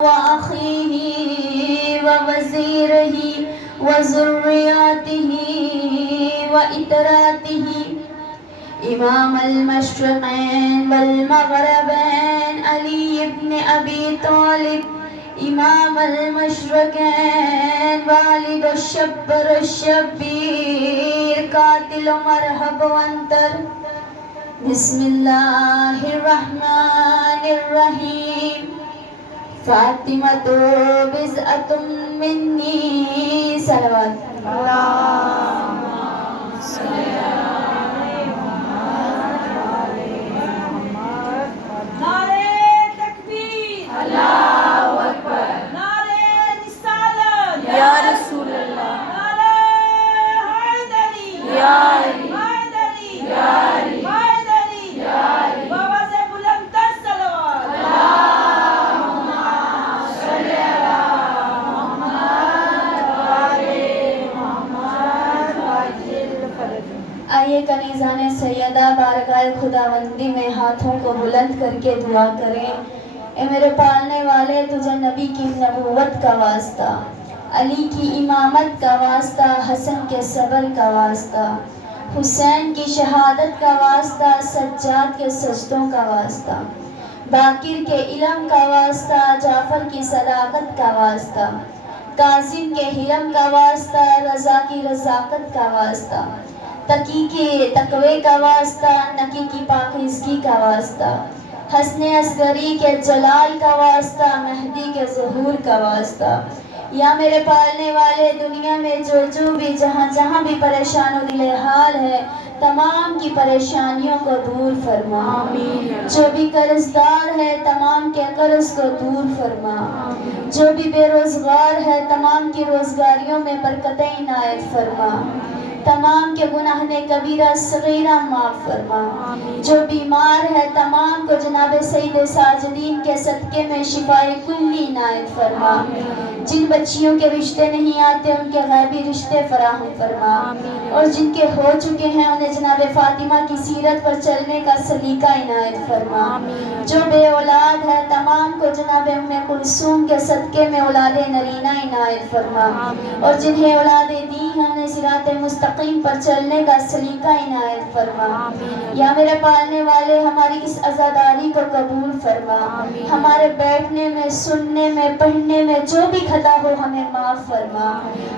وأخيه ووزيره وذرياته وإتراته إمام المشرقين والمغربين علي بن أبي طالب إمام المشرقين والد الشبر الشبير قاتل مرحب وانتر بسم الله الرحمن الرحيم فاطمة بضعة مني صلوات اللهم صل على محمد. نعرے تکبیر، اللہ اکبر. نعرے رسالت، یا رسول اللہ. نعرے حیدری، یا علی. حیدری، یا علی. حیدری، یا علی. بابا سے بلند تر صلوات. اللهم صل على محمد وعلى محمد وعجل فرجه. آئیے کنیزان سیدہ بارگاہ خداوندی میں ہاتھوں کو بلند کر کے دعا کریں. اے میرے پالنے والے، تجھے نبی کی نبوت کا واسطہ، علی کی امامت کا واسطہ، حسن کے صبر کا واسطہ، حسین کی شہادت کا واسطہ، سجاد کے سجدوں کا واسطہ، باقر کے علم کا واسطہ، جعفر کی صداقت کا واسطہ، کاظم کے حلم کا واسطہ، رضا کی رضاقت کا واسطہ، تقی کے تقوی کا واسطہ، نقی کی پاکیزگی کا واسطہ، حسن اصغری کے جلال کا واسطہ، مہدی کے ظہور کا واسطہ. یا میرے پالنے والے، دنیا میں جو بھی جہاں بھی پریشان و دل حال ہے، تمام کی پریشانیوں کو دور فرما. آمین. جو بھی قرضدار ہے، تمام کے قرض کو دور فرما. جو بھی بے روزگار ہے، تمام کی روزگاریوں میں برکتیں عنایت فرما. تمام کے گناہ کبیرہ صغیرہ معاف فرما. جو بیمار ہے، تمام کو جناب سید ساجدین کے صدقے میں شفائے کلی عنایت فرما. جن بچیوں کے رشتے نہیں آتے، ان کے غیبی رشتے فراہم فرما. اور جن کے ہو چکے ہیں، انہیں جناب فاطمہ کی سیرت پر چلنے کا سلیقہ عنایت فرما. جو بے اولاد ہے، تمام کو جناب ام کلثوم کے صدقے میں اولاد نرینہ عنایت فرما. اور جنہیں اولادیں دی ہیں، انہیں صراط مستقیم پر چلنے کا سلیقہ عنایت فرما. یا میرے پالنے والے، ہماری اس عزاداری کو قبول فرما. ہمارے بیٹھنے میں، سننے میں، پڑھنے میں جو بھی خطا ہو ہمیں معاف فرما.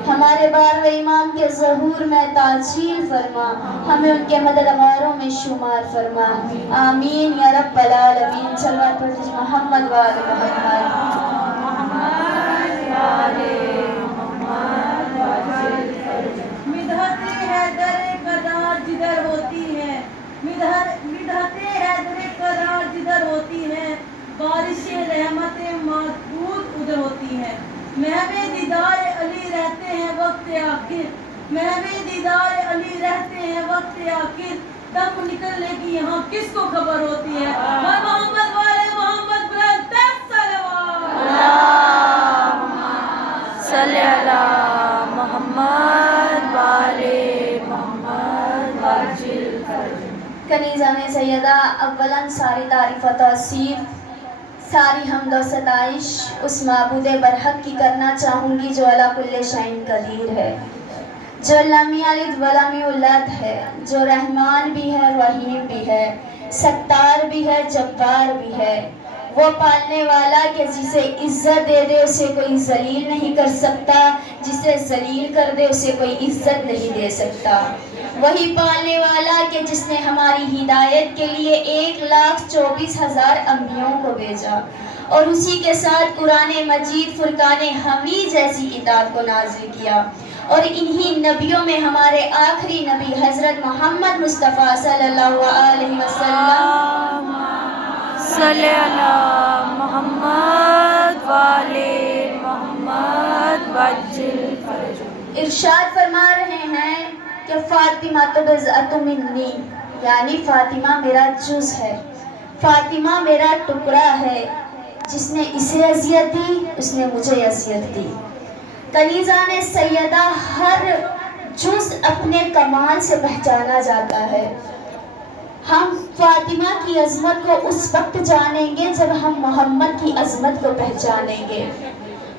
ہمارے بار و امام کے ظہور میں تاجیل فرما. ہمیں ان کے مددگاروں میں شمار فرما. آمین یا رب العالمین. صلوات پر محمد و آل محمد. مدحت حیدر قرار جدھر ہوتی ہے، مدحت حیدر قرار جدھر ہوتی ہے، بارش رحمت معبود ادھر ہوتی ہے. محو دیدار علی رہتے ہیں وقت آخر، محو دیدار علی رہتے ہیں وقت آخر. دم نکلنے کی یہاں کس کو خبر ہوتی ہے؟ محمد والے محمد بلند تر صلوات. اللهم صل على محمد وعلى محمد وعجل فرجه. کنیزان سیدہ، اولاً ساری تعریف و توصیف، ساری حمد و ستائش اس معبود برحق کی کرنا چاہوں گی جو علی کل شیء قدیر ہے، جو لم یلد ولم یولد ہے، جو رحمان بھی ہے، رحیم بھی ہے، ستار بھی ہے، جبار بھی ہے. وہ پالنے والا کہ جسے عزت دے دے اسے کوئی ذلیل نہیں کر سکتا، جسے ذلیل کر دے اسے کوئی عزت نہیں دے سکتا. وہی پالنے والا کہ جس نے ہماری ہدایت کے لیے 1,24,000 انبیاءوں کو بھیجا، اور اسی کے ساتھ قرآن مجید فرقان حمید جیسی کتاب کو نازل کیا. اور انہی نبیوں میں ہمارے آخری نبی حضرت محمد مصطفیٰ صلی اللہ علیہ وسلم صلی علی محمد وعلى محمد وعجل فرجه. ارشاد فرما رہے ہیں کہ فاطمہ بضعۃ منی، یعنی فاطمہ میرا جز ہے، فاطمہ میرا ٹکڑا ہے. جس نے اسے اذیت دی، اس نے مجھے اذیت دی. کنیزان سیدہ، ہر جز اپنے کمال سے پہچانا جاتا ہے. ہم فاطمہ کی عظمت کو اس وقت جانیں گے جب ہم محمد کی عظمت کو پہچانیں گے،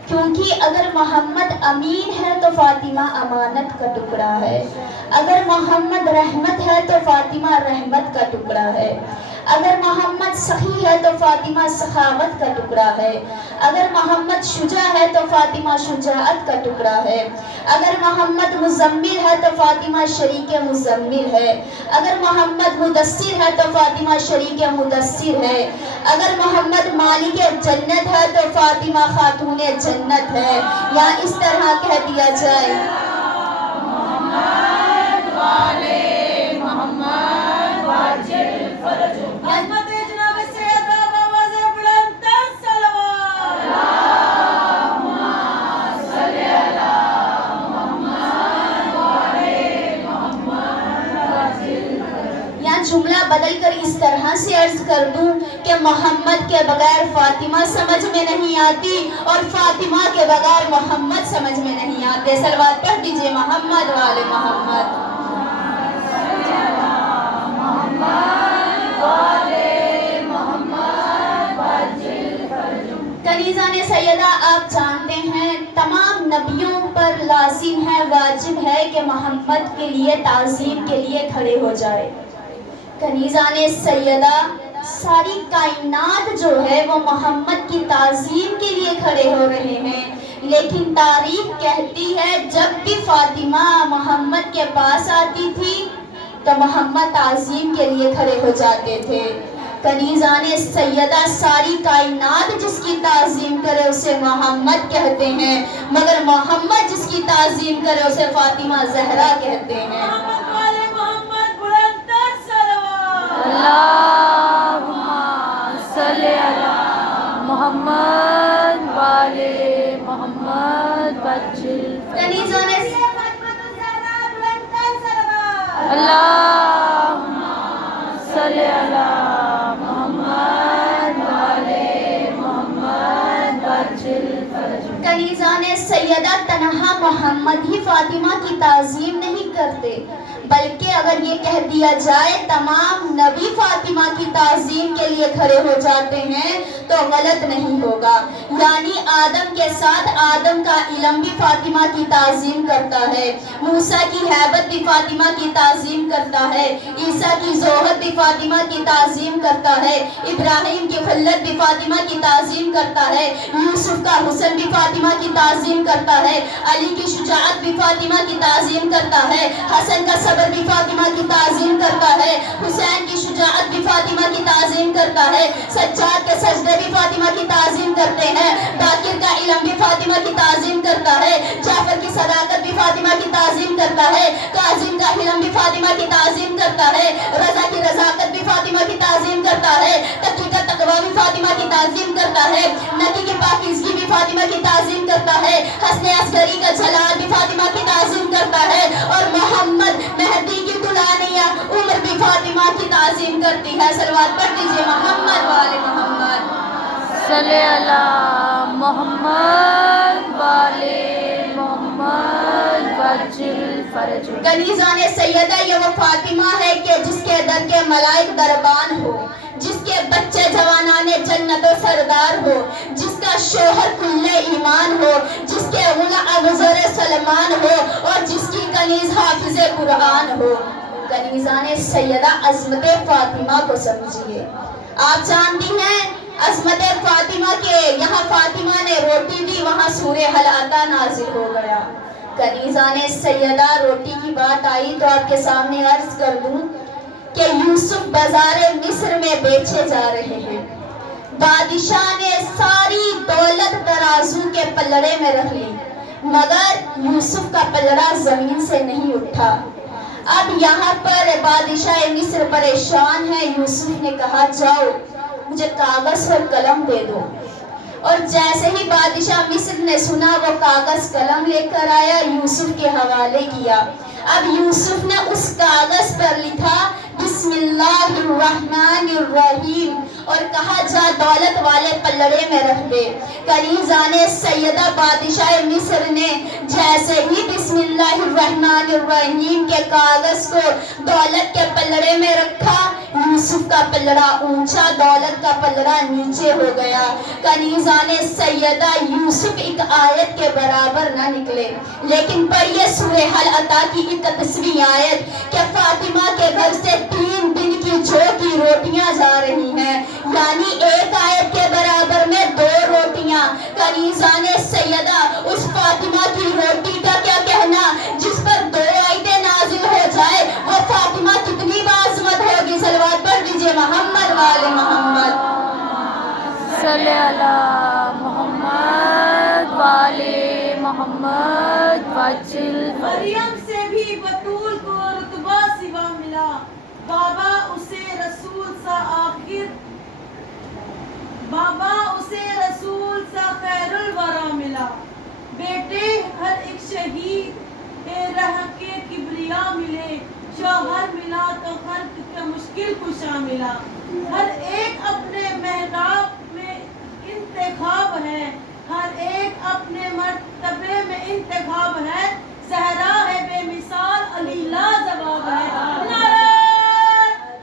کیونکہ اگر محمد امین ہے تو فاطمہ امانت کا ٹکڑا ہے، اگر محمد رحمت ہے تو فاطمہ رحمت کا ٹکڑا ہے، اگر محمد سخی ہے تو فاطمہ سخاوت کا ٹکڑا ہے، اگر محمد شجاع ہے تو فاطمہ شجاعت کا ٹکڑا ہے، اگر محمد مزمل ہے تو فاطمہ شریک مزمل ہے، اگر محمد مدثر ہے تو فاطمہ شریک مدثر ہے، اگر محمد مالک جنت ہے تو فاطمہ خاتون جنت ہے، یا اس طرح کہہ دیا جائے عظمت جناب سیدہ بآواز بلند تر صلوات۔ یا جملہ بدل کر اس طرح سے عرض کر دوں کہ محمد کے بغیر فاطمہ سمجھ میں نہیں آتی اور فاطمہ کے بغیر محمد سمجھ میں نہیں آتے۔ صلوات پڑھ دیجئے محمد والے محمد۔ کنیزان سیدہ، آپ جانتے ہیں تمام نبیوں پر لازم ہے، واجب ہے کہ محمد کے لیے تعظیم کے لیے کھڑے ہو جائے۔ کنیزان سیدہ، ساری کائنات جو ہے وہ محمد کی تعظیم کے لیے کھڑے ہو رہے ہیں، لیکن تاریخ کہتی ہے جب بھی فاطمہ محمد کے پاس آتی تھی تو محمد تعظیم کے لیے کھڑے ہو جاتے تھے۔ کنیزان سیدہ، ساری کائنات جس کی تعظیم کرے اسے محمد کہتے ہیں، مگر محمد جس کی تعظیم کرے اسے فاطمہ زہرا کہتے ہیں۔ محمد والے محمد بلند تر صلوات۔ اللہم صلی علی محمد والے محمد وجل۔ کنیزان اللہم صلی علی محمد والے محمد وجل فرجہ۔ کنیزان سیدہ، تنہا محمد ہی فاطمہ کی تعظیم نہیں کرتے، بلکہ اگر یہ کہہ دیا جائے تمام نبی فاطمہ کی تعظیم کے لیے کھڑے ہو جاتے ہیں تو غلط نہیں ہوگا۔ یعنی آدم کے ساتھ آدم کا علم بھی فاطمہ کی تعظیم کرتا ہے، موسیٰ کی ہیبت بھی فاطمہ کی تعظیم کرتا ہے، عیسیٰ کی زہد بھی فاطمہ کی تعظیم کرتا ہے، ابراہیم کی خلت بھی فاطمہ کی تعظیم کرتا ہے، یوسف کا حسن بھی فاطمہ کی تعظیم کرتا ہے، علی کی شجاعت بھی فاطمہ کی تعظیم کرتا ہے، حسن کا صبر بھی فاطمہ کی تعظیم کرتا ہے، حسین کی شجاعت بھی فاطمہ کی تعظیم کرتا ہے، سجاد کے سجدے بھی فاطمہ کی تعظیم کرتے ہیں، باقر کا علم بھی فاطمہ کی تعظیم کرتا ہے، جعفر کی صداقت بھی فاطمہ کی تعظیم کرتا ہے، کاظم کا علم بھی فاطمہ کی تعظیم کرتا ہے، رضا کی رضاقت بھی فاطمہ کی تعظیم کرتا ہے، تقی کا تقویٰ بھی فاطمہ کی تعظیم کرتا ہے، نقی کی پاکیزگی بھی فاطمہ کی تعظیم کرتا ہے، حسن عسکری کا جلال بھی فاطمہ کی تعظیم کرتا ہے، اور محمد مہدی کی طلانیہ عمر بھی فاطمہ کی تعظیم کرتی ہے۔ صلوات پڑھ دیجئے محمد والے محمد۔ صلی علی محمد والے محمد وجل فرجہ۔ کنیزان سیدہ، یہ وہ فاطمہ ہے کہ جس کے در کے ملائک دربان ہو، جس کے بچے جوانان جنت و سردار ہو، جس کا شوہر کل ایمان ہو، جس کے غلام ابوذر سلمان ہو، اور جس کی کنیز حافظ قرآن ہو۔ کنیزان سیدہ، عظمت فاطمہ کو سمجھیے۔ آپ جانتی ہیں عظمت فاطمہ کے یہاں فاطمہ نے روٹی دی، وہاں سورہ حل عطا نازل ہو گیا۔ کنیزان سیدہ، روٹی کی بات آئی تو آپ کے سامنے عرض کر دوں کہ یوسف بازار مصر میں بیچے جا رہے ہیں، بادشاہ نے ساری دولت ترازو کے پلڑے میں رکھ لی، مگر یوسف کا پلڑا زمین سے نہیں اٹھا۔ اب یہاں پر بادشاہ مصر پریشان ہے۔ یوسف نے کہا جاؤ مجھے کاغذ اور قلم دے دو، اور جیسے ہی بادشاہ مصر نے سنا وہ کاغذ قلم لے کر آیا، یوسف کے حوالے کیا۔ اب یوسف نے اس کاغذ پر لکھا بسم اللہ الرحمن الرحیم، اور کہا جا دولت والے پلڑے میں رکھ دے۔ کنیزان سیدہ، بادشاہ مصر نے جیسے ہی بسم اللہ الرحمن الرحیم کے کاغذ کو دولت کے پلڑے میں رکھا، یوسف کا پلڑا اونچا، دولت کا پلڑا نیچے ہو گیا۔ کنیزان سیدہ یوسف ایک آیت کے برابر نہ نکلے، لیکن پڑھیے سورہ حل عطا کی 31ویں آیت کہ فاطمہ کے گھر سے 3 دن کی جو کی روٹیاں جا رہی ہیں، یعنی ایک آیت کے برابر میں 2 روٹیاں۔ کنیزان سیدہ اس فاطمہ کی روٹی کا کیا کہنا جس پر 2 آیتیں نازل ہو جائے، وہ فاطمہ کتنی باعظمت ہوگی۔ صلوات پڑھ دیجئے محمد والے محمد۔ صلی اللہ محمد والے محمد وجل مریم سے بھی بطول کو رتبہ سوا ملا، بابا اسے رسول سا خیر الورا ملا، بیٹے ہر ایک شہید رہ کے کبریا ملے، شوہر ملا تو خلق کا مشکل کشا ملا، ہر ایک اپنے محراب میں انتخاب ہے، ہر ایک اپنے مرتبے میں انتخاب ہے، صحرا ہے بے مثال علی لاجواب ہے۔ نعرہ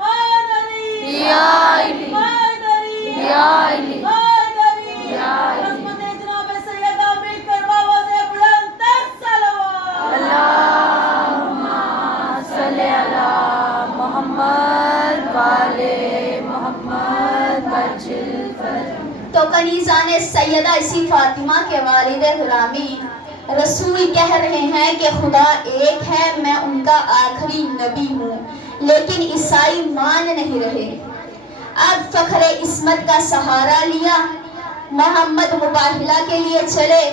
حیدری، یا علی، حیدری، یا علی، حیدری، یا علی۔ عظمت جناب سیدہ مل کر آوازیں بلند تر صلوات۔ اللہم صلی اللہ محمد والے محمد وجل فرج۔ تو کنیزان سیدہ اسی فاطمہ کے والد گرامی رسول کہہ رہے ہیں کہ خدا ایک ہے، میں ان کا آخری نبی ہوں، لیکن عیسائی مان نہیں رہے۔ اب فخر عصمت کا سہارا لیا، محمد مباہلہ کے لیے چلے،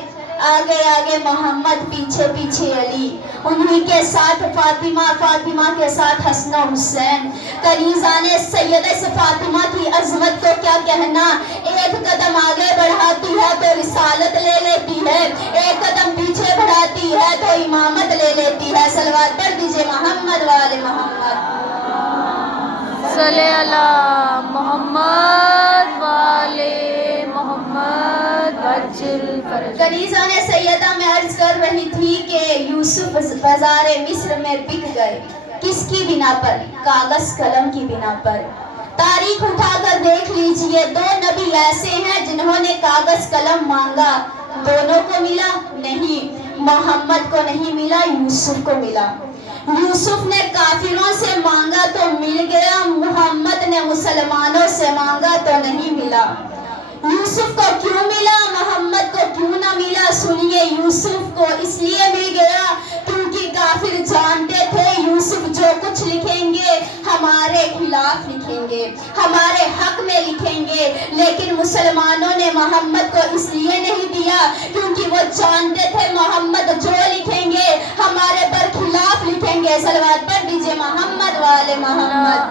آگے آگے محمد، پیچھے پیچھے علی، انہی کے ساتھ فاطمہ، فاطمہ کے ساتھ حسن و حسین۔ کنیزان سیدہ سے فاطمہ کی عظمت کو کیا کہنا، ایک قدم آگے بڑھاتی ہے تو رسالت لے لیتی ہے، ایک قدم پیچھے بڑھاتی ہے تو امامت لے لیتی ہے۔ صلوات پڑھ دیجئے محمد والے محمد۔ صلی اللہ محمد والے محمد وجل فرج۔ کنیزان سیدہ میں عرض کر رہی تھی کہ یوسف بازار مصر میں بک گئے، کس کی بنا پر؟ کاغذ قلم کی بنا پر۔ تاریخ اٹھا کر دیکھ لیجئے، 2 نبی ایسے ہیں جنہوں نے کاغذ قلم مانگا، دونوں کو ملا نہیں، محمد کو نہیں ملا، یوسف کو ملا۔ یوسف نے کافروں سے مانگا تو مل گیا، محمد نے مسلمانوں سے مانگا تو نہیں ملا۔ یوسف کو کیوں ملا، محمد کو کیوں نہ ملا؟ سنیے، یوسف کو اس لیے مل گیا کیونکہ کافر جانتے تھے یوسف جو کچھ لکھیں گے ہمارے خلاف لکھیں گے، ہمارے حق میں لکھیں گے، لیکن مسلمانوں نے محمد کو اس لیے نہیں دیا کیونکہ وہ جانتے تھے محمد جو لکھیں گے ہمارے پر خلاف لکھیں گے۔ صلوات پڑھ دیجئے محمد والے محمد۔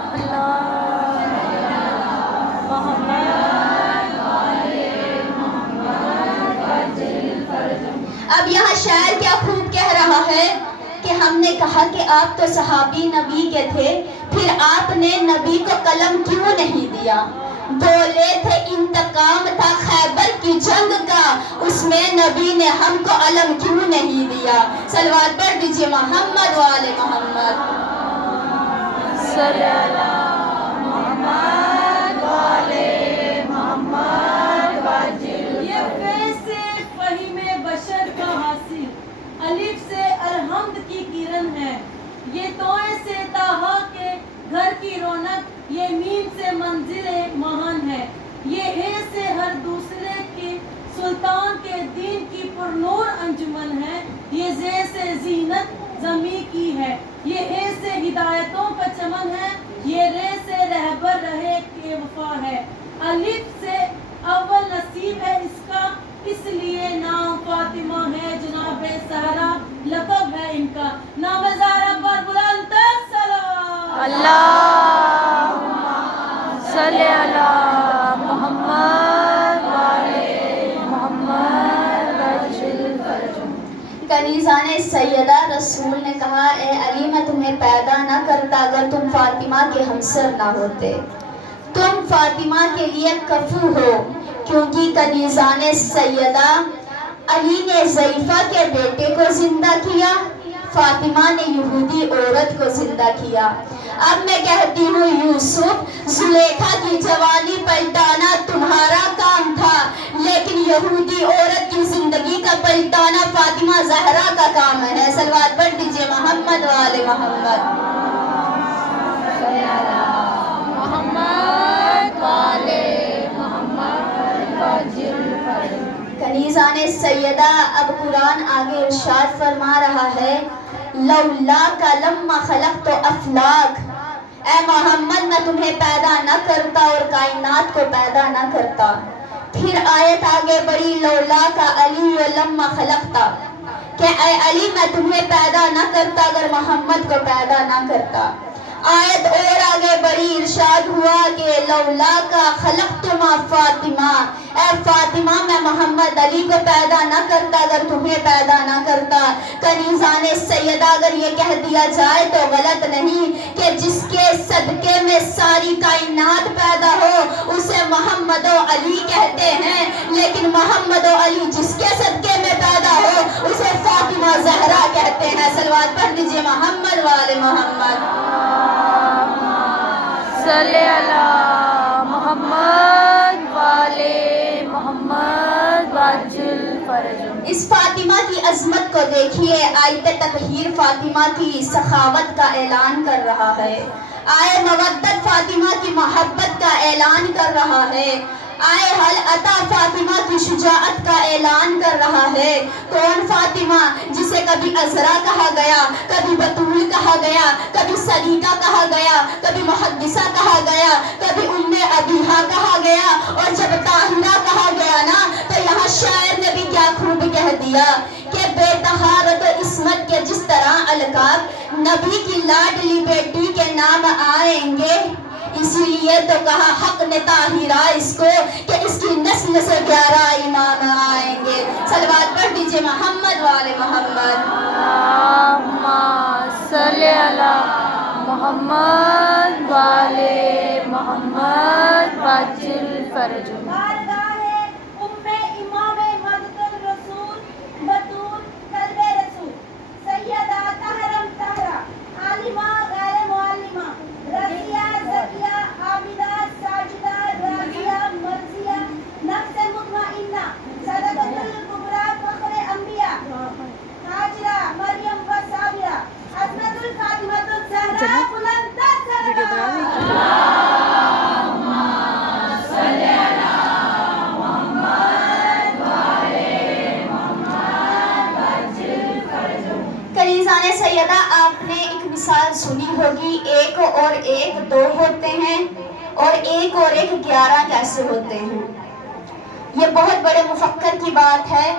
اب یہاں شاعر کیا خوب کہہ رہا ہے کہ ہم نے کہا کہ آپ تو صحابی نبی کے تھے، پھر آپ نے نبی کو قلم کیوں نہیں دیا؟ بولے تھے انتقام تھا خیبر کی جنگ کا، اس میں نبی نے ہم کو علم کیوں نہیں دیا؟ صلوات پڑھ دیجئے محمد والے محمد۔ صلی اللہ محمد والے محمد وجل۔ یہ فے سے فہیم بشر کا حاصل، الف سے الحمد کی کرن ہے، یہ توئے سے تاہا کے گھر کی رونق، یہ میم سے منزل مہان ہے، یہ ہے سے ہر دوسرے کے سلطان کے دین کی پرنور انجمن ہے، یہ زے سے زینت زمیں کی ہے، یہ ہے سے ہدایتوں کا چمن ہے، یہ رے سے رہبر رہے کے وفا ہے، الف سے اول نصیب ہے اس کا، اس لیے نام فاطمہ ہے، جناب سہرا لقب ہے ان کا، نام زہرا پر بلند تر صلوات۔ اللہم صلی اللہ محمد والے محمد وجل فرج۔ کنیزان سیدہ رسول نے کہا اے علی میں تمہیں پیدا نہ کرتا اگر تم فاطمہ کے ہمسر نہ ہوتے، تم فاطمہ کے لیے کفو ہو، کیونکہ کنیزان سیدہ علی نے ضعیفہ کے بیٹے کو زندہ کیا، فاطمہ نے یہودی عورت کو زندہ کیا۔ اب میں کہتی ہوں یوسف، زلیخا کی جوانی پلٹانا تمہارا کام تھا، لیکن یہودی عورت کی زندگی کا پلٹانا فاطمہ زہرا کا کام ہے۔ صلوات پڑھ دیجئے محمد و آل محمد۔ کنیزان سیدہ، اب قرآن آگے ارشاد فرما رہا ہے، لولا کا لما خلقت افلاک، اے محمد میں تمہیں پیدا نہ کرتا اور کائنات کو پیدا نہ کرتا۔ پھر آیت آگے بڑھی، لولا کا علی لما خلقتا، کہ اے علی میں تمہیں پیدا نہ کرتا اگر محمد کو پیدا نہ کرتا۔ آیت اور آگے بڑھی، ارشاد ہوا کہ لولا کا خلقتما فاطمہ، اے فاطمہ میں محمد علی کو پیدا نہ کرتا اگر تمہیں پیدا نہ کرتا۔ کنیزان سیدہ، اگر یہ کہہ دیا جائے تو غلط نہیں کہ جس کے صدقے میں ساری کائنات پیدا ہو اسے محمد و علی کہتے ہیں، لیکن محمد و علی جس کے صدقے میں پیدا ہو اسے فاطمہ زہرا کہتے ہیں۔ صلوات پڑھ دیجئے محمد و آل محمد۔ صلی اللہ محمد والے محمد واجل فرجم۔ اس فاطمہ کی عظمت کو دیکھیے، آیت تطہیر فاطمہ کی سخاوت کا اعلان کر رہا ہے، آئے مودت فاطمہ کی محبت کا اعلان کر رہا ہے، آئے حل عطا فاطمہ کی شجاعت کا اعلان کر رہا ہے۔ کون فاطمہ؟ جسے کبھی عذرا کہا گیا، کبھی بطول کہا گیا، کبھی صدیقہ کہا گیا، کبھی محدثہ کہا گیا، کبھی ام ابیہا کہا گیا، اور جب طاہرہ کہا گیا نا تو یہاں شاعر نے بھی کیا خوب کہہ دیا کہ بے طہارت و عصمت کے جس طرح القاب نبی کی لاڈلی بیٹی کے نام آئیں گے، اسی لیے تو کہا حق نے طاہرہ اس کو کہ اس کی نسل سے 11 امام آئیں گے۔ صلوات پڑھ دیجئے محمد و آل محمد۔ اللہم صلی اللہ محمد والے محمد واجل فرجم۔ بارگاہ ام امام مدد الرسول بطول قلب رسول، سیدہ طاہرم طاہرہ، عالمہ غیر معلمہ، رضیہ زکیہ عابدہ ساجدہ راضیہ مرضیہ، نفس مطمئنہ، صدقۃ الکبریٰ فخر انبیاء، ہاجرہ مریم و صابرہ، عظمت الفاطمۃ الزہرا بلند کنیزان سیدہ، آپ نے ایک مثال سنی ہوگی، ایک اور ایک 2 ہوتے ہیں اور ایک اور ایک 11 کیسے ہوتے ہیں۔ یہ بہت بڑے مفکر کی بات ہے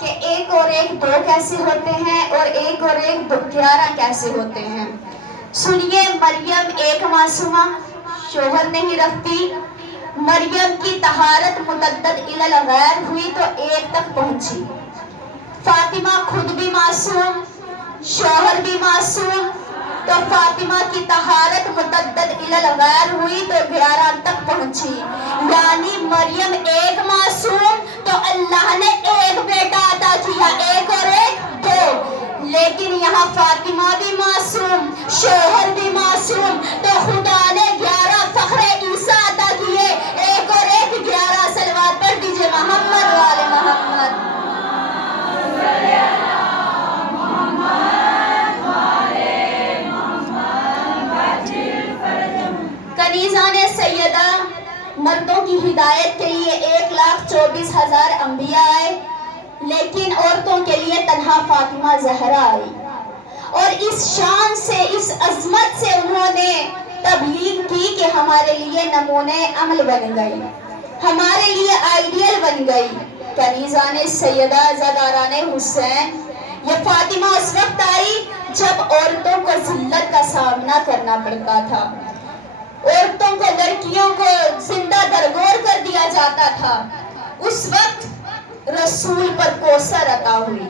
کہ ایک اور ایک 2 کیسے ہوتے ہیں اور ایک اور ایک 11 کیسے ہوتے ہیں۔ سنیے، مریم ایک معصومہ، شوہر نہیں رکھتی، مریم کی طہارت متعدد الی الغیر ہوئی تو 1 تک پہنچی۔ فاطمہ خود بھی معصوم، شوہر بھی معصوم، تو فاطمہ کی طہارت متعدد الی الغیر ہوئی تو 11 تک پہنچی۔ یعنی مریم ایک معصوم تو اللہ نے 1 بیٹا عطا کیا، 1 اور 1 2، لیکن یہاں فاطمہ بھی معصوم، شوہر بھی معصوم، تو خدا نے 11 فخر عیسیٰ عطا کیے، 1 اور 1 11۔ صلوات پڑھ دیجئے محمد و آل محمد۔ کنیزان سیدہ، مردوں کی ہدایت کے لیے 1,24,000 انبیاء آئے، لیکن عورتوں کے لیے تنہا فاطمہ زہرا آئی، اور اس شان سے، اس عظمت سے انہوں نے تبلیغ کی کہ ہمارے لیے نمونے عمل بن گئی، ہمارے لیے آئیڈیل بن گئی۔ کنیزان سیدہ، زاداران حسین، یہ فاطمہ اس وقت آئی جب عورتوں کو ذلت کا سامنا کرنا پڑتا تھا، عورتوں کو، لڑکیوں کو زندہ درگور کر دیا جاتا تھا۔ اس وقت رسول پر کوثر عطا ہوئی۔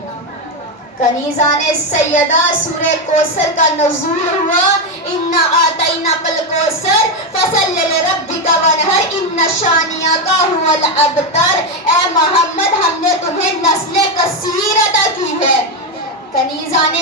کنیزان سیدہ، سورہ کوثر کا نزول ہوا، اِنَّا أَعْطَيْنَاكَ الْكَوْثَرَ فَصَلِّ لِرَبِّكَ وَانْحَرْ إِنَّ شَانِئَكَ هُوَ الْأَبْتَرُ، اے محمد ہم نے تمہیں نسل کثیر عطا کی ہے۔ کنیزان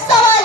1.25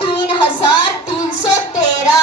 3313।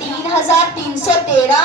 3313?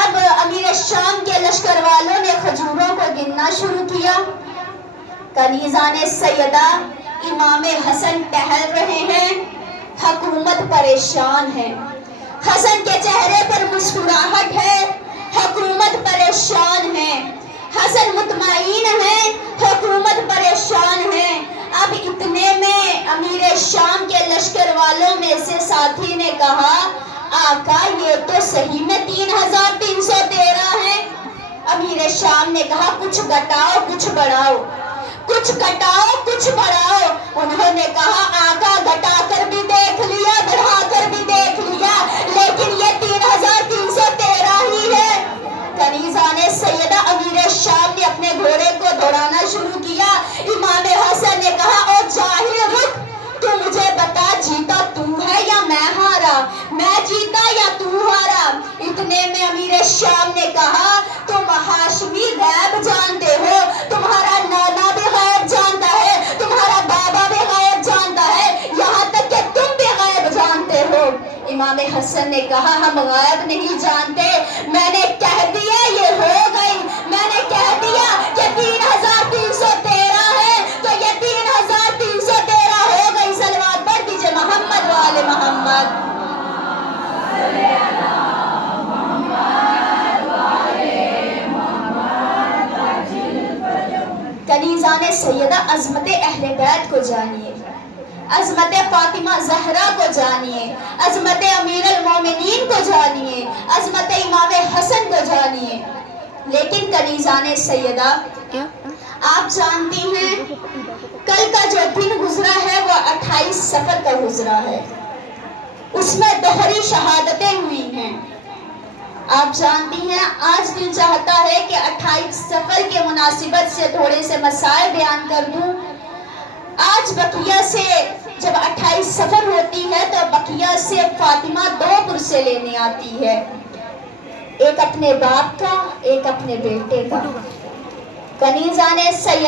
اب امیر شام کے لشکر والوں نے کھجوروں کو گننا شروع کیا. کنیزان سیدہ امام حسن ٹہل رہے ہیں، حکومت پریشان ہے. حسن کے چہرے پر مسکراہٹ ہے، حکومت پریشان ہے. حسن مطمئن ہے، حکومت پریشان ہے. اب اتنے میں امیر شام کے لشکر والوں میں سے ساتھی نے کہا، آقا یہ تو صحیح میں 3313 ہے. امیر شام نے کہا کچھ گھٹاؤ کچھ بڑھاؤ، کچھ گھٹاؤ کچھ بڑھاؤ. انہوں نے کہا آقا گھٹا کر بھی دیکھ لیا، بڑھا کر بھی دیکھ لیا، لیکن یہ 3313 ہی ہے. کنیزان سیدہ امیر شام نے اپنے گھوڑے کو دوڑانا شروع کیا. امام حسن نے کہا او جاہل رک، تو مجھے بتا جیتا تو ہے یا میں ہارا، میں جیتا یا تو ہارا. اتنے میں امیر شام نے کہا تم ہاشمی غیب جانتے ہو، تمہارا نانا بھی غیب جانتا ہے، تمہارا بابا بھی غیب جانتا ہے، یہاں تک کہ تم بھی غیب جانتے ہو. امام حسن نے کہا ہم غیب نہیں جانتے، میں نے کہہ دیا یہ ہو گئی، میں نے کہہ دیا کہ 3313 ہے تو یہ 3313 ہو گئی. صلوات پڑھ دیجئے محمد وآل محمد. کنیزان سیدہ عظمت اہل بیت کو جانیے، عظمت فاطمہ زہرا کو جانیے، عظمت امیر المومنین کو جانیے، عظمت امام حسن کو جانیے. لیکن کنیزان سیدہ آپ جانتی ہیں کل کا جو دن گزرا ہے وہ 28 صفر کا گزرا ہے، اس میں دوہری شہادتیں ہوئی ہیں. آپ جانتی ہیں آج دل چاہتا ہے کہ 28 صفر کے مناسبت سے تھوڑے سے مسائل بیان کر دوں. آج بقیہ سے جب 28 صفر ہوتی ہے تو بقیہ سے فاطمہ 2 پرسے لینے آتی ہے، ایک اپنے باپ کا ایک اپنے بیٹے کا. کنیزان سیدہ